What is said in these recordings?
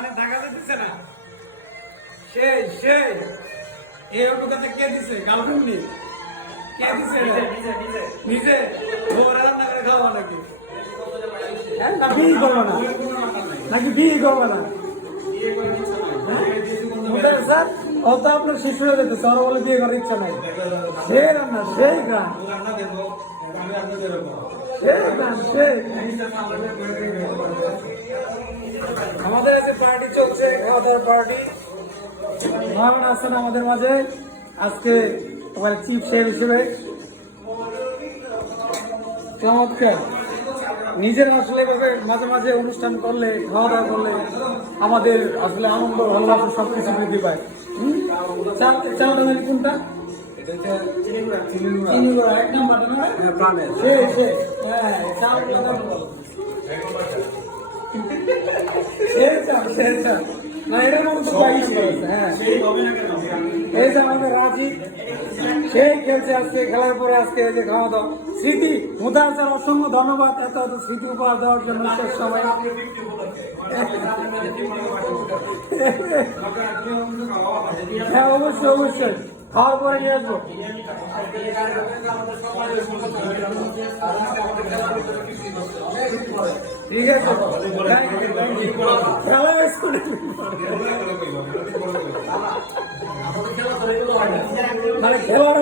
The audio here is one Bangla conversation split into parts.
মানে দেখা যাচ্ছে না। সেই সেই এই অভিজ্ঞতা কে দিছে? গার্লফ্রেন্ড নি? কে দিছে নিজে ওরা রান্না করে খাওয়া নাকি? না বিয়ে করব না। নাকি বিয়ে করব না? স্যার ও তো আপনার শিশু হয়ে যেতে স্যার বলে বিয়ে করার ইচ্ছা নাই। সেই রান্না সেই গান সেই গান সেই আমাদের পার্টি চলছে খাওয়া দাওয়ার পার্টি। মহান আছেন আমাদের মাঝে। আজকে তোমার চিফ শেফ হিসেবে। চমৎকার। নিজের আসলে এভাবে মাঝে মাঝে অনুষ্ঠান করলে খাওয়া দাওয়া করলে আমাদের আসলে আনন্দ ভালোবাসা সব কিছু বৃদ্ধি পায়? চাল চালটা মানে কোনটা? এক নাম্বারটা না? সে, সে, হ্যাঁ। সে চাল, সেই খেলছে আজকে খেলার পরে আজকে এই যে খাওয়া দাওয়া স্মৃতি অসংখ্য ধন্যবাদ এত এত স্মৃতি উপহার দেওয়ার জন্য সময় হ্যাঁ অবশ্যই অবশ্যই। খাওয়ার পরে নিয়ে আসব ঠিক আছে খেলার স্কুলে মানে খেলাটা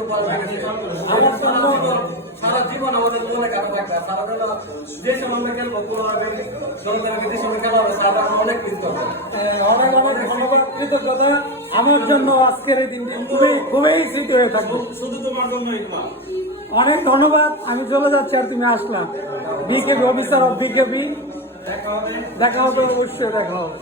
করে আমার জন্য সারা জীবন আমাদের মনে কারও থাকবে সারা যে সময় আমরা খেলব কোনো সরকারকে যে সময় খেলা হবে সারা অনেক মিস অনেক অনেক ধন্যবাদ কৃতজ্ঞতা। আমার জন্য আজকের এই দিনটি খুবই খুবই স্মৃতি হয়ে থাকবে। শুধু তোমার জন্যই মা অনেক ধন্যবাদ আমি চলে যাচ্ছি আর তুমি আসলাম বিকেপি অফিসার অফ বিকেপি। দেখা হবে। দেখা হবে অবশ্যই দেখা হবে।